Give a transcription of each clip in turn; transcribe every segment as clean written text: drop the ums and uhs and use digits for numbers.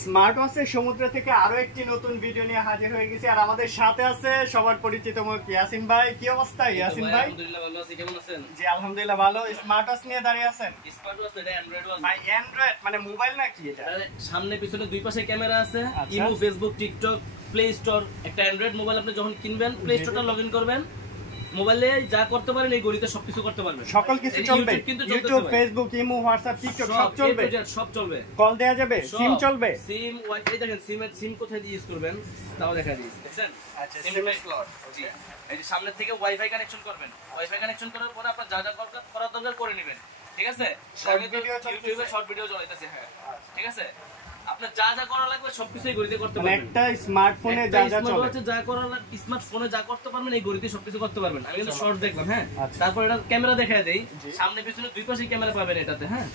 Smart ওয়াচের সমুদ্র থেকে আরো একটি নতুন ভিডিও নিয়ে হাজির হয়ে গেছি। আর আমাদের সাথে আছে সবার পরিচিত মুখ ইয়াসিন ভাই। কি অবস্থা ইয়াসিন ভাই? আলহামদুলিল্লাহ ভালো আছি, কেমন আছেন? জি আলহামদুলিল্লাহ ভালো। স্মার্ট ওয়াচ নিয়ে দাঁড়িয়ে আছেন? স্মার্ট ওয়াচ এটা অ্যান্ড্রয়েড ওয়াচ ভাই। অ্যান্ড্রয়েড মানে মোবাইল নাকি এটা? সামনে পিছনে দুই পাশে ক্যামেরা আছে, imo, Facebook, TikTok, play store. একটা অ্যান্ড্রয়েড মোবাইল আপনি যখন কিনবেন প্লে স্টোরটা লগইন করবেন, মোবাইলে যা করতে পারেন এই ঘড়িতে সবকিছু করতে পারবেন। সকল কিছু চলবে, YouTube, Facebook, imo, WhatsApp, TikTok সব চলবে। সব চলবে। কল দেয়া যাবে, সিম চলবে। সিম ওয়াইফাই দেখেন, সিম কোথায় দিয়ে ইউজ করবেন তাও দেখা দিয়েছে, দেখছেন? আচ্ছা, সিম স্লট। জি, এই যে সামনে থেকে ওয়াইফাই কানেকশন করবেন। ওয়াইফাই কানেকশন করার পরে আপনার যা যা করার দরকার করে নেবেন, ঠিক আছে? ইউটিউবে শর্ট ভিডিও চলাইতেছে, হ্যাঁ, ঠিক আছে? আপনার যা যা করা লাগবে সবকিছুই ঘড়িতে করতে পারবেন। একটা স্মার্টফোনে যা যা চলে, যা করা লাগবে স্মার্টফোনে যা করতে পারবেন এই ঘড়িতে সবকিছু করতে পারবেন। আমি কিন্তু শর্ট দেখলাম, হ্যাঁ। তারপর এটা ক্যামেরা দেখায় দেই, সামনে পিছনে দুই পাশেই ক্যামেরা পাবেন এটাতে, হ্যাঁ।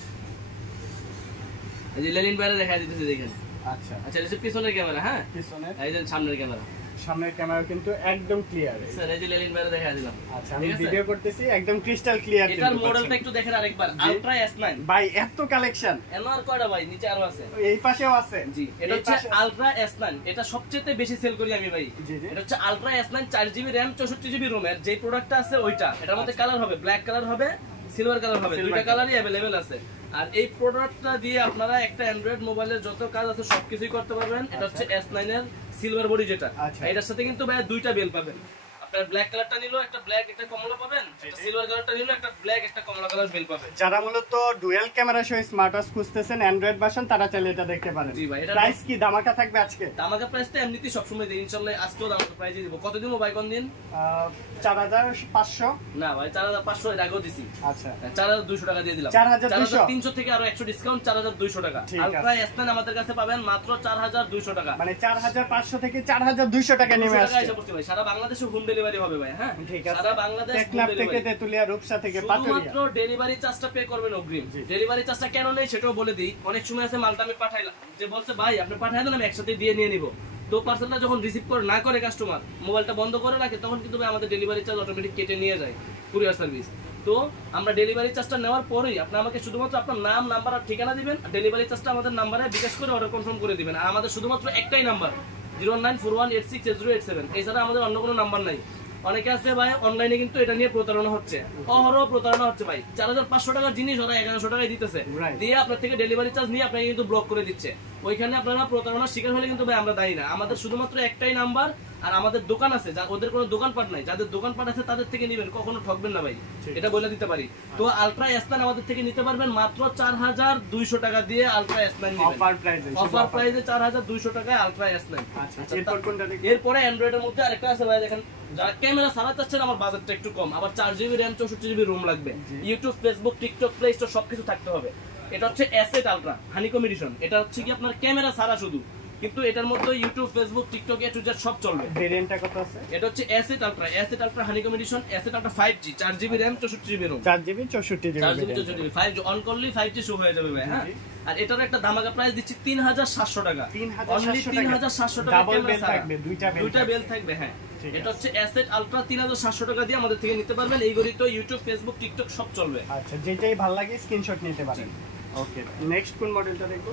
এই যে লেলিন বাইরে দেখায় দিতেছে, দেখেন। আচ্ছা আচ্ছা, এটা পিছনের ক্যামেরা, হ্যাঁ, পিছনের। এই যে সামনের ক্যামেরা, সামনের ক্যামেরা কিন্তু একদম ক্লিয়ার। স্যার এই যে লেলিন বাইরে দেখায় দিলাম। আচ্ছা, আমি ভিডিও করতেছি, একদম ক্রিস্টাল ক্লিয়ার। এটার মডেলটা একটু দেখেন আরেকবার, আলট্রা S9। ভাই এত কালেকশন, এনআর কয়টা ভাই? নিচে আরো আছে, এই পাশেও আছে। জি, এটা হচ্ছে আলট্রা S9। এটা সবচেয়ে বেশি সেল করি আমি ভাই। এটা হচ্ছে ultra S9, 4GB RAM 64GB ROM এর যে প্রোডাক্টটা আছে ওইটা। এটার মধ্যে কালার হবে, ব্ল্যাক কালার হবে, সিলভার কালার হবে, দুইটা কালারই अवेलेबल আছে। আর এই প্রোডাক্টটা দিয়ে আপনারা একটা অ্যান্ড্রয়েড মোবাইলের যত কাজ আছে সবকিছুই করতে পারবেন। এটা হচ্ছে S9 এর সিলভার বডি যেটা। এটার সাথে কিন্তু ভাই দুইটা বেল পাবেন। আপনার ব্ল্যাক কালারটা নিলো একটা ব্ল্যাক একটা কমলা পাবেন, সিলভার কালারটা নিলো একটা ব্ল্যাক একটা কমলা কালার বেল পাবেন। যারা মূলত ডুয়াল ক্যামেরা সহ স্মার্ট ওয়াচ খুঁজতেছেন অ্যান্ড্রয়েড ভার্সন, তারা চাইলে এটা দেখতে পারেন। জি ভাই, এটা প্রাইস কি ধামাকা থাকবে আজকে? ধামাকা প্রাইস তো এমনিতেই সব সময় দেই, ইনশাআল্লাহ আজকেও ধামাকা প্রাইস দিব। কত দিন ভাই? কোন দিন? 4500 না ভাই, 4500 এর আগেও দিছি। আচ্ছা, 4200 টাকা দিয়ে দিলাম। 4300 থেকে আরো 100 ডিসকাউন্ট, 4200 টাকা। আলট্রা S9 আমাদের কাছে পাবেন মাত্র 4200 টাকা। মানে 4500 থেকে 4200 টাকা নেমে আসছে ভাই। সারা বাংলাদেশে হোম ডেলিভারি হবে ভাই, হ্যাঁ। ঠিক আছে, সারা বাংলাদেশ টেকনাফ থেকে তেতুলিয়া, রূপসা থেকে পাটুরিয়া। মাত্র ডেলিভারি চার্জটা পে করবেন অগ্রিম। ডেলিভারি চার্জটা কেন নেই সেটাও বলে দিই। অনেক সময় আছে মালটা আমি পাঠাইলাম, যে বলছে ভাই আপনি পাঠাই দেন, আমি একসাথে দিয়ে নিয়ে নিব। তো পার্সেলটা যখন রিসিভ করে না করে কাস্টমার, মোবাইলটা বন্ধ করে রাখে, তখন কিন্তু আমাদের ডেলিভারি চার্জ অটোমেটিক কেটে নিয়ে যায় কুরিয়ার সার্ভিস। তো আমরা ডেলিভারি চার্জটা নেওয়ার পরেই আপনি আমাকে শুধুমাত্র আপনার নাম, নাম্বার আর ঠিকানা দিবেন। ডেলিভারি চার্জটা আমাদের নাম্বারে বিকাশ করে অর্ডার কনফার্ম করে দিবেন। আর আমাদের শুধুমাত্র একটাই নাম্বার, 09418680887। এছাড়া আমাদের অন্য কোনো নাম্বার নাই। অনেকে আছে ভাই অনলাইনে কিন্তু এটা নিয়ে প্রতারণা হচ্ছে, অহরহ প্রতারণা হচ্ছে ভাই। 4500 টাকার জিনিস ওরা 1100 টাকায় দিতেছে, দিয়ে আপনার থেকে ডেলিভারি চার্জ নিয়ে আপনাকে কিন্তু ব্লক করে দিচ্ছে। ওইখানে আপনারা প্রতারণার শিকার হলে কিন্তু ভাই আমরা দায়ী না। আমাদের শুধুমাত্র একটাই নাম্বার, আর আমাদের দোকান আছে, ওদের কোনো দোকানপাট নাই। যাদের দোকানপাট আছে তাদের থেকে নেবেন, কখনো ঠকবেন না ভাই, এটা বলে দিতে পারি। তো আলট্রা S9 আমাদের থেকে নিতে পারবেন মাত্র 4200 টাকা দিয়ে। আলট্রা S9 অফার প্রাইসে 4200 টাকায় আলট্রা S9। এরপরে অ্যান্ড্রয়েডের মধ্যে আরেকটা আছে ভাই, দেখেন। যারা ক্যামেরা ছাড়া চাচ্ছেন, আমার বাজেটটা একটু কম, আবার 4GB RAM 64GB ROM লাগবে, YouTube, Facebook, TikTok, play store সবকিছু থাকতে হবে। এটা হচ্ছে S8 আলট্রা হানিকম এডিশন। এটা হচ্ছে কি আপনার ক্যামেরা ছাড়া শুধু, কিন্তু এটার মধ্যে YouTube, Facebook, TikTok A to Z সব চলবে। ভেরিয়েন্টটা কত আছে? এটা হচ্ছে S8 ultra honeycomb edition, S8 ultra 5G, 4GB RAM 64GB ROM, 4GB 64GB। 5G on করলেই 5G শো হয়ে যাবে ভাই, হ্যাঁ। আর এটার একটা ধামাকা প্রাইস দিচ্ছি 3700 টাকা। 3700 টাকা ক্যামেরা থাকবে, দুইটা বেল থাকবে, হ্যাঁ। এটা হচ্ছে S8 আলট্রা 3700 টাকা দিয়ে আমাদের থেকে নিতে পারবেন। এই ঘড়ি তো ইউটিউব, ফেসবুক, টিকটক সব চলবে। আচ্ছা, যেটাই ভালো লাগে স্ক্রিনশট নিতে পারেন। ওকে, নেক্সট কোন মডেলটা দেখবো?